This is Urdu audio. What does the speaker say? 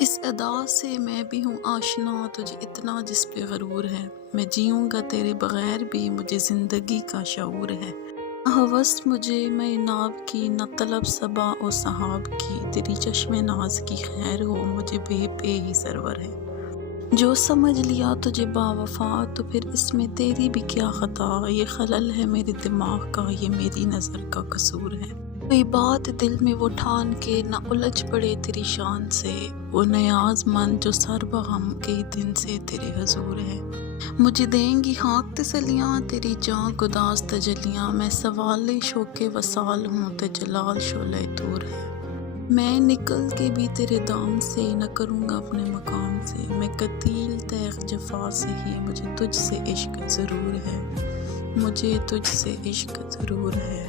اس ادا سے میں بھی ہوں آشنا، تجھے اتنا جس پہ غرور ہے، میں جیوں گا تیرے بغیر بھی، مجھے زندگی کا شعور ہے۔ نہ ہوس مجھے میں ناب کی، نہ طلب صبا و صحاب کی، تیری چشم ناز کی خیر ہو، مجھے بے پے ہی سرور ہے۔ جو سمجھ لیا تجھے با وفا، تو پھر اس میں تیری بھی کیا خطا، یہ خلل ہے میرے دماغ کا، یہ میری نظر کا قصور ہے۔ کوئی بات دل میں وہ ٹھان کے نہ الجھ پڑے تیری شان سے، وہ نیاز مند جو سر بغم کئی دن سے تیرے حضور ہے۔ مجھے دیں گی خاک تسلیاں تیری جاں گداز تجلیاں، میں سوال شوق وصال ہوں تے جلال شعلہ طور ہے۔ میں نکل کے بھی تیرے دام سے نہ کروں گا اپنے مقام سے، میں قتیل تیغ جفا سے ہی، مجھے تجھ سے عشق ضرور ہے، مجھے تجھ سے عشق ضرور ہے۔